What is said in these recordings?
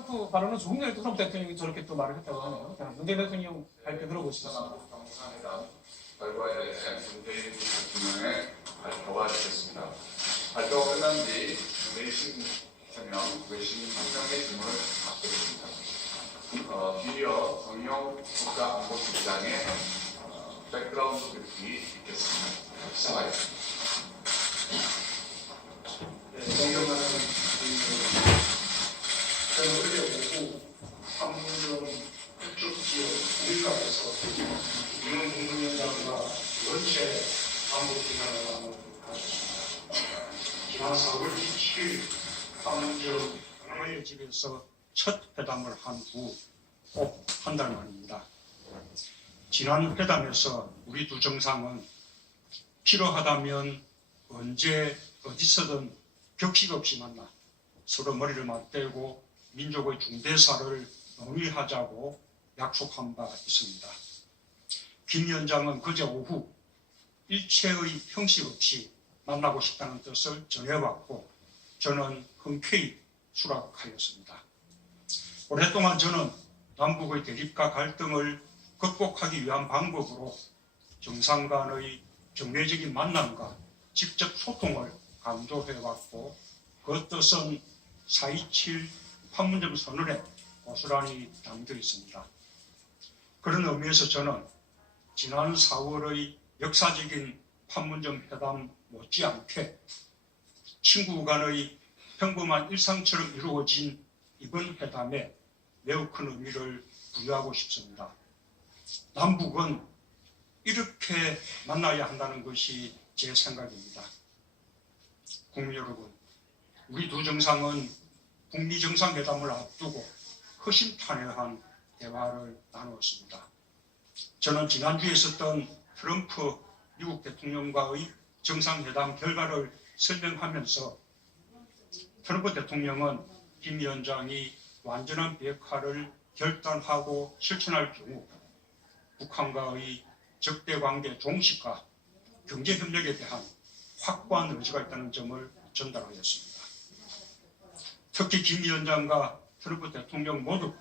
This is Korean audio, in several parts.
트럼프 발언은 조금 전에 트럼프 대통령이 저렇게 또 말을 했다고 하네요. 자, 문재인 대통령 발표 들어보시겠습니다. 정상회담 결과에 대한 문재인 대통령의 발표가 있겠습니다. 발표가 끝난 뒤 외신 3명, 외신 1명의 질문을 받겠습니다. 뒤이어 정용 국가안보실장의 백그라운드 듣기 있겠습니다. 시작하겠습니다. 존경하는 저는 어제 오후 판문점 북쪽지역 우리카에서 윤 국무위원장과 전체 안보기관을 만났습니다. 지난 4월 17일 판문점 강화의 집에서 첫 회담을 한 후 꼭 한 달 만입니다. 지난 회담에서 우리 두 정상은 필요하다면 언제 어디서든 격식 없이 만나 서로 머리를 맞대고 민족의 중대사를 논의하자고 약속한 바 있습니다. 김 위원장은 그제 오후 일체의 형식 없이 만나고 싶다는 뜻을 전해왔고 저는 흔쾌히 수락하였습니다. 오랫동안 저는 남북의 대립과 갈등을 극복하기 위한 방법으로 정상 간의 정례적인 만남과 직접 소통을 강조해왔고 그 뜻은 4.27 판문점 선언에 고스란히 담겨 있습니다. 그런 의미에서 저는 지난 4월의 역사적인 판문점 회담 못지않게 친구 간의 평범한 일상처럼 이루어진 이번 회담에 매우 큰 의미를 부여하고 싶습니다. 남북은 이렇게 만나야 한다는 것이 제 생각입니다. 국민 여러분, 우리 두 정상은 북미 정상회담을 앞두고 허심탄회한 대화를 나누었습니다. 저는 지난주에 있었던 트럼프 미국 대통령과의 정상회담 결과를 설명하면서 트럼프 대통령은 김 위원장이 완전한 비핵화를 결단하고 실천할 경우 북한과의 적대관계 종식과 경제협력에 대한 확고한 의지가 있다는 점을 전달하였습니다. 특히 김 위원장과 트럼프 대통령 모두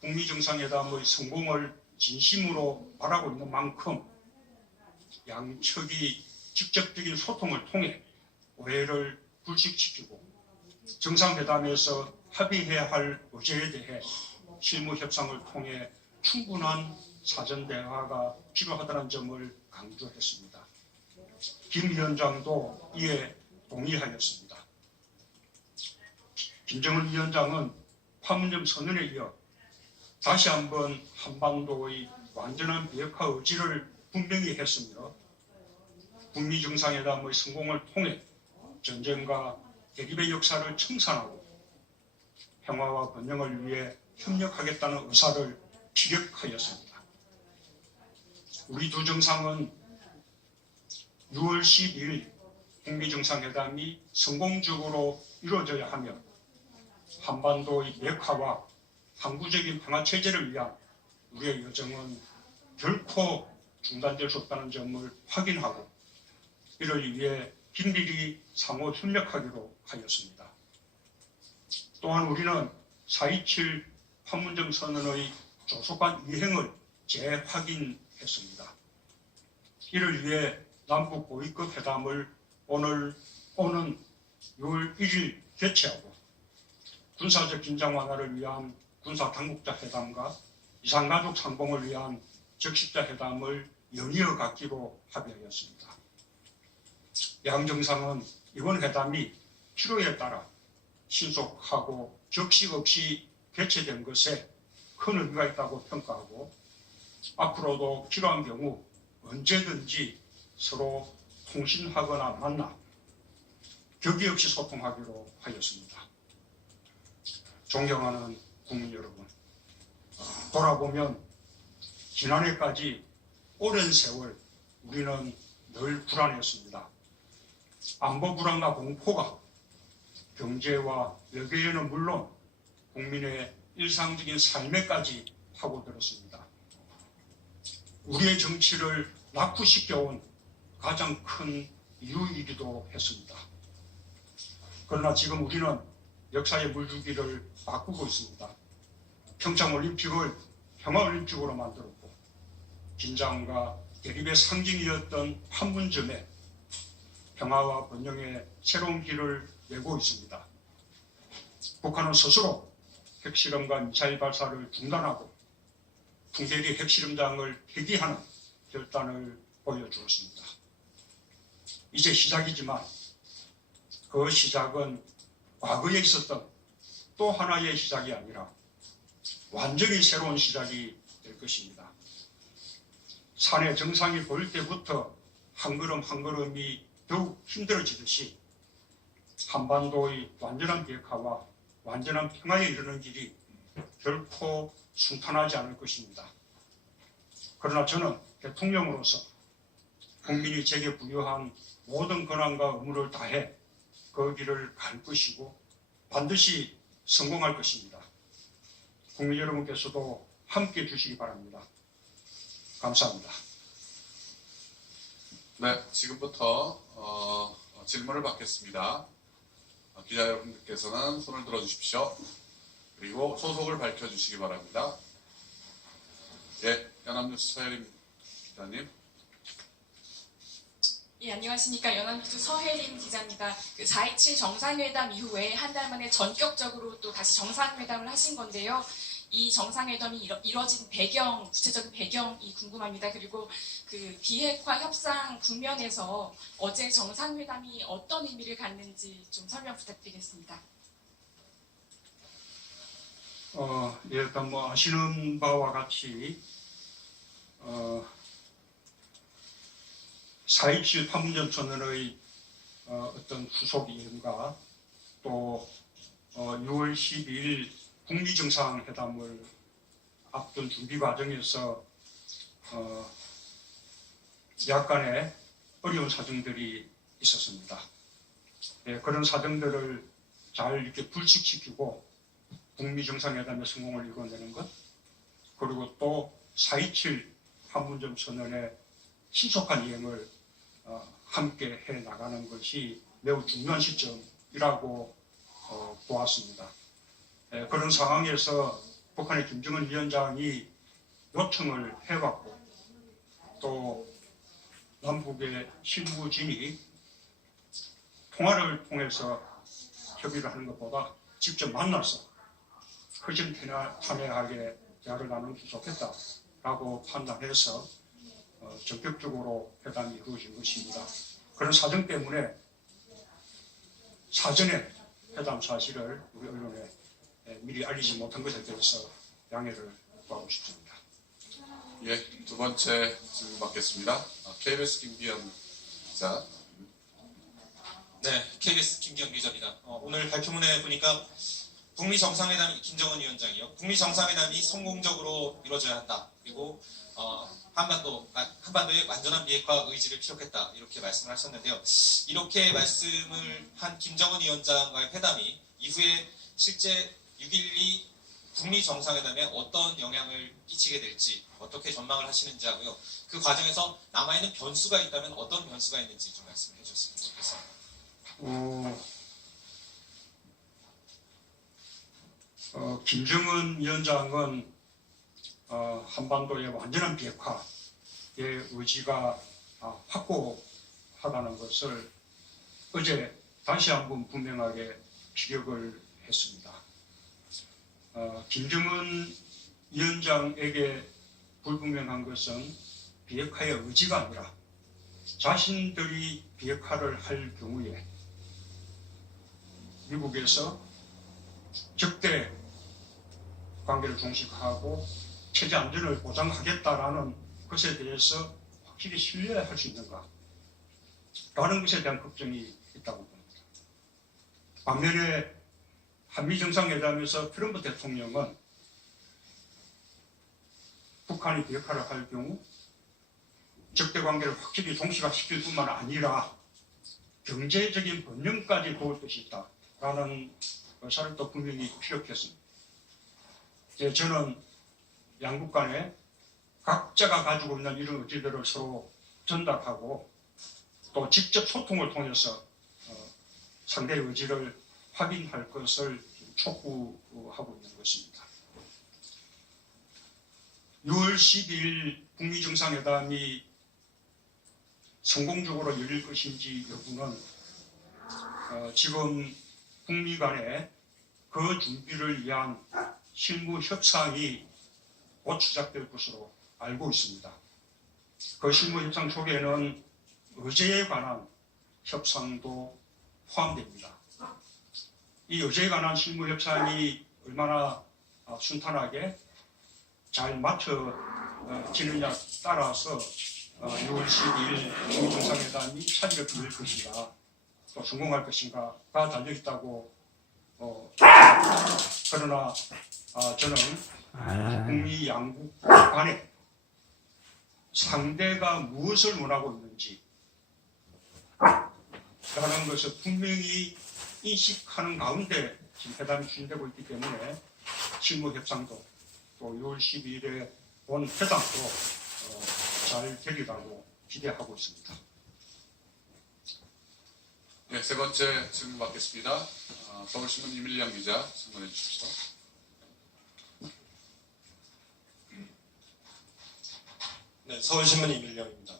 북미 정상회담의 성공을 진심으로 바라고 있는 만큼 양측이 직접적인 소통을 통해 오해를 불식시키고 정상회담에서 합의해야 할 의제에 대해 실무 협상을 통해 충분한 사전 대화가 필요하다는 점을 강조했습니다. 김 위원장도 이에 동의하였습니다. 김정은 위원장은 판문점 선언에 이어 다시 한번 한반도의 완전한 비핵화 의지를 분명히 했으며 북미 정상회담의 성공을 통해 전쟁과 대립의 역사를 청산하고 평화와 번영을 위해 협력하겠다는 의사를 피력하였습니다. 우리 두 정상은 6월 12일 북미 정상회담이 성공적으로 이루어져야 하며 한반도의 비핵화와 항구적인 평화체제를 위한 우리의 여정은 결코 중단될 수 없다는 점을 확인하고 이를 위해 긴밀히 상호 협력하기로 하였습니다. 또한 우리는 4.27 판문점 선언의 조속한 이행을 재확인했습니다. 이를 위해 남북 고위급 회담을 오는 6월 1일 개최하고 군사적 긴장 완화를 위한 군사 당국자 회담과 이산가족 상봉을 위한 적십자 회담을 연이어 갖기로 합의하였습니다. 양 정상은 이번 회담이 필요에 따라 신속하고 격식 없이 개최된 것에 큰 의미가 있다고 평가하고 앞으로도 필요한 경우 언제든지 서로 통신하거나 만나 격의 없이 소통하기로 하였습니다. 존경하는 국민 여러분, 돌아보면 지난해까지 오랜 세월 우리는 늘 불안했습니다. 안보 불안과 공포가 경제와 외교에는 물론 국민의 일상적인 삶에까지 파고들었습니다. 우리의 정치를 낙후시켜온 가장 큰 이유이기도 했습니다. 그러나 지금 우리는 역사의 물줄기를 바꾸고 있습니다. 평창올림픽을 평화올림픽으로 만들었고 긴장과 대립의 상징이었던 판문점에 평화와 번영의 새로운 길을 내고 있습니다. 북한은 스스로 핵실험과 미사일 발사를 중단하고 풍계리 핵실험장을 폐기하는 결단을 보여주었습니다. 이제 시작이지만 그 시작은 과거에 있었던 또 하나의 시작이 아니라 완전히 새로운 시작이 될 것입니다. 산의 정상이 보일 때부터 한 걸음 한 걸음이 더욱 힘들어지듯이 한반도의 완전한 비핵화와 완전한 평화에 이르는 길이 결코 순탄하지 않을 것입니다. 그러나 저는 대통령으로서 국민이 제게 부여한 모든 권한과 의무를 다해 그 길을 갈 것이고 반드시 성공할 것입니다. 국민 여러분께서도 함께 해주시기 바랍니다. 감사합니다. 네, 지금부터 질문을 받겠습니다. 기자 여러분들께서는 손을 들어주십시오. 그리고 소속을 밝혀주시기 바랍니다. 예, 연합뉴스 서혜림 기자님. 예, 안녕하십니까. 연합뉴스 서혜림 기자입니다. 4.27 정상회담 이후에 한 달 만에 전격적으로 또 다시 정상회담을 하신 건데요. 이 정상회담이 이뤄진 배경, 구체적인 배경이 궁금합니다. 그리고 그 비핵화 협상 국면에서 어제 정상회담이 어떤 의미를 갖는지 좀 설명 부탁드리겠습니다. 일단 아시는 바와 같이 4.27 판문점 선언의 어떤 후속 이행과 또 6월 12일 북미 정상회담을 앞둔 준비 과정에서 약간의 어려운 사정들이 있었습니다. 예, 그런 사정들을 잘 이렇게 불식시키고 북미 정상회담의 성공을 이뤄내는 것, 그리고 또 4.27 판문점 선언의 신속한 이행을 함께 해 나가는 것이 매우 중요한 시점이라고 보았습니다. 그런 상황에서 북한의 김정은 위원장이 요청을 해왔고 또 남북의 실무진이 통화를 통해서 협의를 하는 것보다 직접 만나서 허심탄회하게 대화를 나누는 게 좋겠다라고 판단해서 전격적으로 회담이 이루어진 것입니다. 그런 사정 때문에 사전에 회담 사실을 우리 언론에 미리 알리지 못한 것에 대해서 양해를 구하고 싶습니다. 예, 두 번째 질문 받겠습니다. KBS 김기현 기자. 네, KBS 김기현 기자입니다. 오늘 발표문에 보니까 북미 정상회담 김정은 위원장이요. 북미 정상회담이 성공적으로 이루어져야 한다. 그리고 한반도의 완전한 비핵화 의지를 피력했다. 이렇게 말씀을 하셨는데요. 이렇게 말씀을 한 김정은 위원장과의 회담이 이후에 실제 6.12 북미 정상회담에 어떤 영향을 끼치게 될지 어떻게 전망을 하시는지 하고요. 그 과정에서 남아있는 변수가 있다면 어떤 변수가 있는지 좀 말씀해 주셨으면 좋겠습니다. 김정은 위원장은 한반도의 완전한 비핵화의 의지가 확고하다는 것을 어제 다시 한번 분명하게 피력을 했습니다. 김정은 위원장에게 불분명한 것은 비핵화의 의지가 아니라 자신들이 비핵화를 할 경우에 미국에서 적대 관계를 종식하고 체제 안전을 보장하겠다라는 것에 대해서 확실히 신뢰할 수 있는가 라는 것에 대한 걱정이 있다고 봅니다. 반면에 한미 정상회담에서 트럼프 대통령은 북한이 비핵화를 할 경우 적대 관계를 확실히 종식화시킬 뿐만 아니라 경제적인 번영까지 도울 것이 있다라는 의사를 또 분명히 피력했습니다. 저는 양국 간에 각자가 가지고 있는 이런 의지들을 서로 전달하고 또 직접 소통을 통해서 상대의 의지를 확인할 것을 촉구하고 있는 것입니다. 6월 12일 북미 정상회담이 성공적으로 열릴 것인지 여부는 지금 북미 간에 그 준비를 위한 실무 협상이 곧 시작될 것으로 알고 있습니다. 그 실무 협상 속에는 의제에 관한 협상도 포함됩니다. 이 의제에 관한 실무 협상이 얼마나 순탄하게 잘 맞춰지느냐에 따라서 6월 12일 북미 정상회담이 차질을 빚을 것인가 또 성공할 것인가가 달려있다고 그러나 저는 북미 양국 간에 상대가 무엇을 원하고 있는지 라는 것을 분명히 인식하는 가운데 지금 회담이 진행되고 있기 때문에 실무 협상도 또 6월 12일에 본 회담도 잘 되리라고 기대하고 있습니다. 네, 세 번째 질문 받겠습니다. 서울신문 이밀량 기자 질문해 주십시오. 네, 서울신문 이밀령입니다.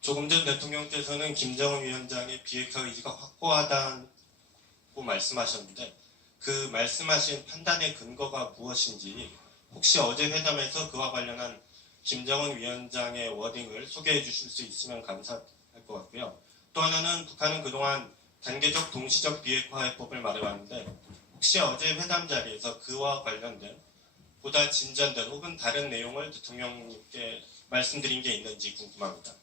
조금 전 대통령께서는 김정은 위원장의 비핵화 의지가 확고하다고 말씀하셨는데 그 말씀하신 판단의 근거가 무엇인지 혹시 어제 회담에서 그와 관련한 김정은 위원장의 워딩을 소개해 주실 수 있으면 감사할 것 같고요. 또 하나는 북한은 그동안 단계적 동시적 비핵화 해법을 말해왔는데 혹시 어제 회담 자리에서 그와 관련된 보다 진전된 혹은 다른 내용을 대통령님께 말씀드린 게 있는지 궁금합니다.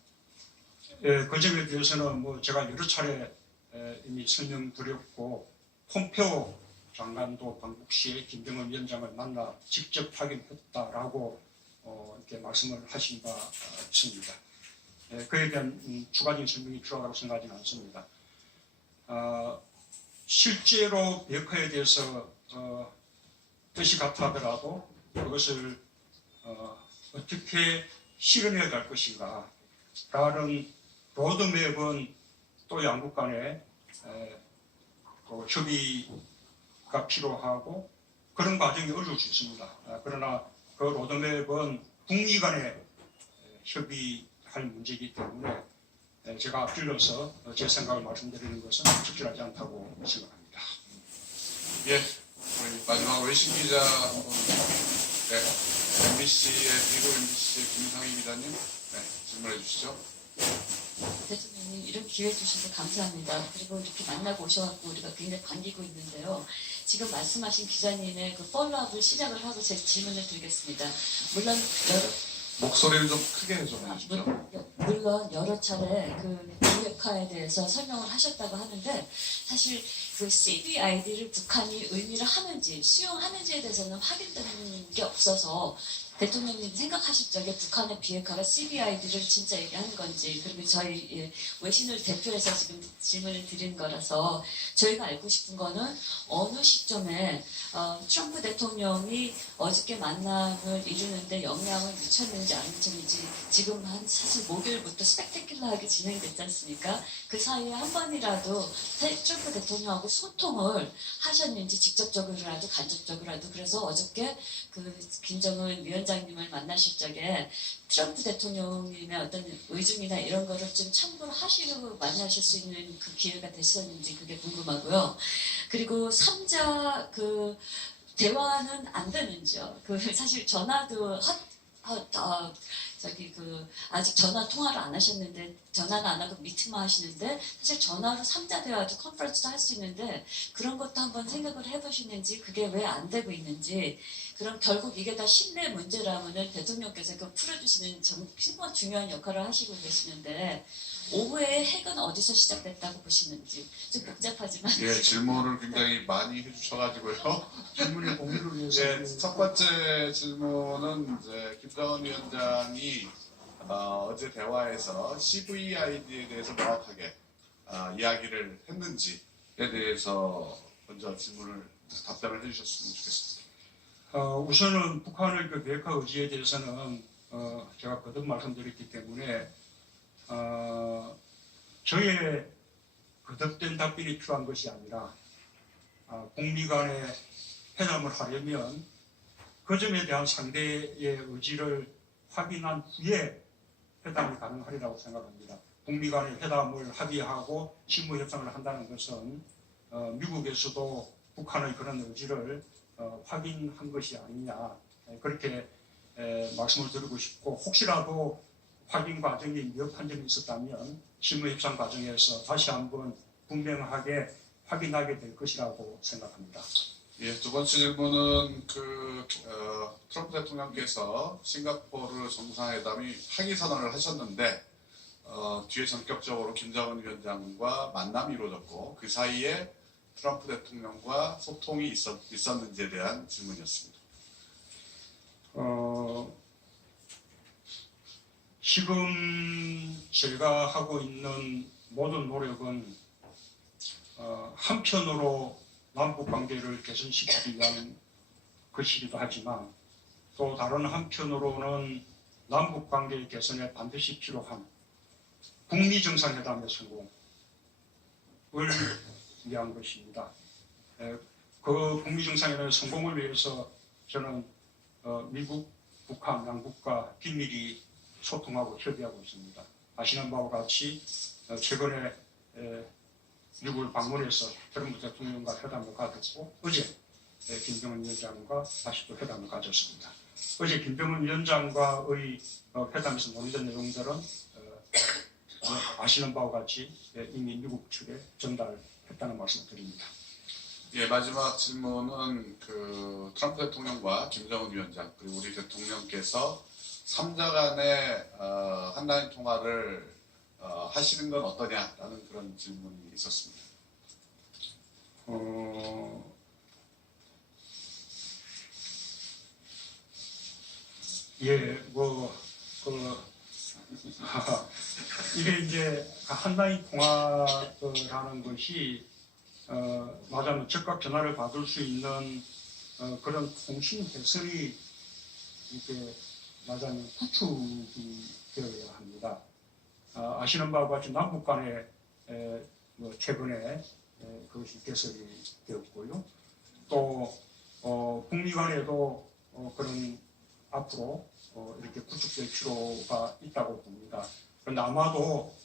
그 점에 대해서는 제가 여러 차례 이미 설명드렸고 폼페오 장관도 방북 시에 김정은 위원장을 만나 직접 확인했다라고 이렇게 말씀을 하신 바 있습니다. 그에 대한 추가적인 설명이 필요하다고 생각하지는 않습니다. 실제로 비핵화에 대해서 뜻이 같아 하더라도 그것을 어떻게 실현해 갈 것인가 라는 로드맵은 또 양국 간에 협의가 필요하고 그런 과정이 어려울 수 있습니다. 그러나 그 로드맵은 북미 간에 협의할 문제이기 때문에 제가 앞질러서 제 생각을 말씀드리는 것은 적절하지 않다고 생각합니다. 예, 우리 마지막으로 외신 기자 한분, 네, 미국 MBC의 김상희 기자님, 네, 질문해 주시죠. 대통령님 이런 기회 주셔서 감사합니다. 그리고 이렇게 만나고 오셔갖고 우리가 굉장히 반기고 있는데요. 지금 말씀하신 기자님의 그 폴로업을 시작을 하고 제 질문을 드리겠습니다. 물론 목소리를 좀 크게 좀 해주시죠. 물론 여러 차례 그 비핵화에 대해서 설명을 하셨다고 하는데 사실 그 CBID를 북한이 의미를 하는지 수용하는지에 대해서는 확인되는 게 없어서 대통령님 생각하실 적에 북한의 비핵화가 CBID를 진짜 얘기하는 건지 그리고 저희 외신을 대표해서 지금 질문을 드린 거라서 저희가 알고 싶은 거는 어느 시점에 트럼프 대통령이 어저께 만남을 이루는데 영향을 미쳤는지 안 미쳤는지 지금 한 사실 목요일부터 스펙테큘러하게 진행됐지 않습니까? 그 사이에 한 번이라도 트럼프 대통령하고 소통을 하셨는지 직접적으로라도 간접적으로라도 그래서 어저께 그 김정은 위원장님을 만나실 적에 트럼프 대통령님의 어떤 의중이나 이런 거를 좀 참고를 하시고 만나실 수 있는 그 기회가 됐었는지 그게 궁금하고요. 그리고 3자 그 대화는 안 되는지요. 그 사실 전화도 아직 전화 통화를 안 하셨는데 전화는 안 하고 미팅만 하시는데 사실 전화로 3자 대화도 컨퍼런스도 할 수 있는데 그런 것도 한번 생각을 해보시는지 그게 왜 안 되고 있는지 그럼 결국 이게 다 신뢰 문제라면은 대통령께서 그 풀어주시는 정말 중요한 역할을 하시고 계시는데 오후에 핵은 어디서 시작됐다고 보시는지 좀 복잡하지만 예, 질문을 굉장히 많이 해주셔가지고요. 질문의 공유를 위해서 예, 첫 번째 질문은 이제 김정은 위원장이 어제 대화에서 CVID에 대해서 명확하게 이야기를 했는지에 대해서 먼저 답변을 해주셨으면 좋겠습니다. 우선은 북한의 그 비핵화 의지에 대해서는 제가 거듭 말씀드렸기 때문에 저의 거듭된 답변이 필요한 것이 아니라 북미 간의 회담을 하려면 그 점에 대한 상대의 의지를 확인한 후에 회담이 가능하리라고 생각합니다. 북미 간의 회담을 합의하고 실무 협상을 한다는 것은 미국에서도 북한의 그런 의지를 확인한 것이 아니냐 그렇게 말씀을 드리고 싶고 혹시라도 확인 과정이 미흡한 점이 있었다면 실무 협상 과정에서 다시 한번 분명하게 확인하게 될 것이라고 생각합니다. 예, 두 번째 질문은 트럼프 대통령께서 싱가포르 정상회담이 하기 선언을 하셨는데 뒤에 전격적으로 김정은 위원장과 만남이 이루어졌고 그 사이에 트럼프 대통령과 소통이 있었는지에 대한 질문이었습니다. 지금 제가 하고 있는 모든 노력은 한편으로 남북 관계를 개선시키기 위한 것이기도 하지만 또 다른 한편으로는 남북 관계 개선에 반드시 필요한 북미 정상회담의 성공을 위한 것입니다. 그 북미 정상회담의 성공을 위해서 저는 미국, 북한 양국과 긴밀히 소통하고 협의하고 있습니다. 아시는 바와 같이 최근에 미국을 방문해서 트럼프 대통령과 회담을 가졌고 어제 김정은 위원장과 다시 또 회담을 가졌습니다. 어제 김정은 위원장과의 회담에서 논의된 내용들은 아시는 바와 같이 이미 미국 측에 전달했다는 말씀을 드립니다. 예, 마지막 질문은 트럼프 대통령과 김정은 위원장 그리고 우리 대통령께서 3자 간의 한라인 통화를 하시는 건 어떠냐라는 그런 질문이 있었습니다. 예, 이게 이제 한라인 통화라는 것이 말하자면 즉각 전화를 받을 수 있는 그런 통신 개선이 이렇게 말하자면 구축이 되어야 합니다. 아시는 바와 같이 남북 간에 최근에 그것이 개설이 되었고요. 또 북미 간에도 그런 앞으로 이렇게 구축될 필요가 있다고 봅니다. 그런데 아마도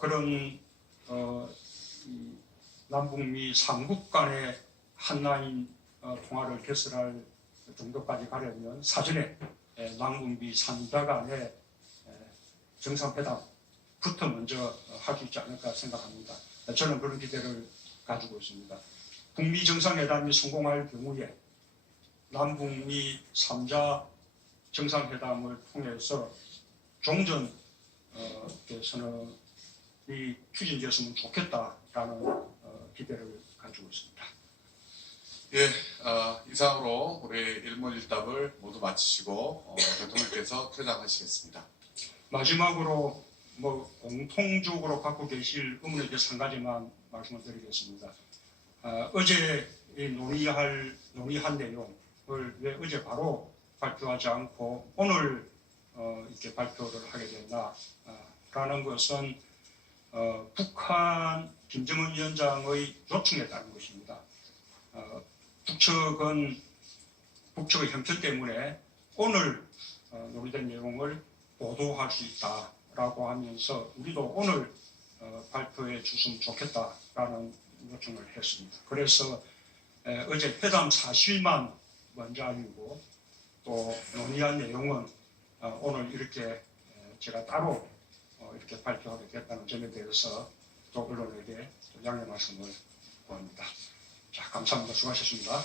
그런 이 남북미 3국 간의 한라인 통화를 개설할 정도까지 가려면 사전에 남북미 3자 간의 정상회담부터 먼저 할 수 있지 않을까 생각합니다. 저는 그런 기대를 가지고 있습니다. 북미 정상회담이 성공할 경우에 남북미 3자 정상회담을 통해서 종전 선언이 추진되었으면 좋겠다라는 기대를 가지고 있습니다. 예, 이상으로 우리 일문일답을 모두 마치시고 대통령께서 퇴장하시겠습니다. 마지막으로 공통적으로 갖고 계실 의문에 대해서 한 가지만 말씀을 드리겠습니다. 어제 논의한 내용을 왜 어제 바로 발표하지 않고 오늘 이렇게 발표를 하게 됐나라는 것은 북한 김정은 위원장의 요청에 따른 것입니다. 북측의 형편 때문에 오늘 논의된 내용을 보도할 수 있다라고 하면서 우리도 오늘 발표해 줬으면 좋겠다라는 요청을 했습니다. 그래서 어제 회담 사실만 먼저 알리고 또 논의한 내용은 오늘 이렇게 제가 따로 이렇게 발표하게 됐다는 점에 대해서 또 언론에게 양해 말씀을 구합니다. 자, 감사합니다. 수고하셨습니다.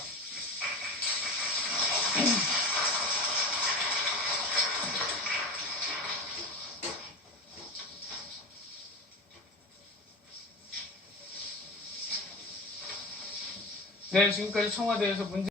네, 지금까지 청와대에서 문재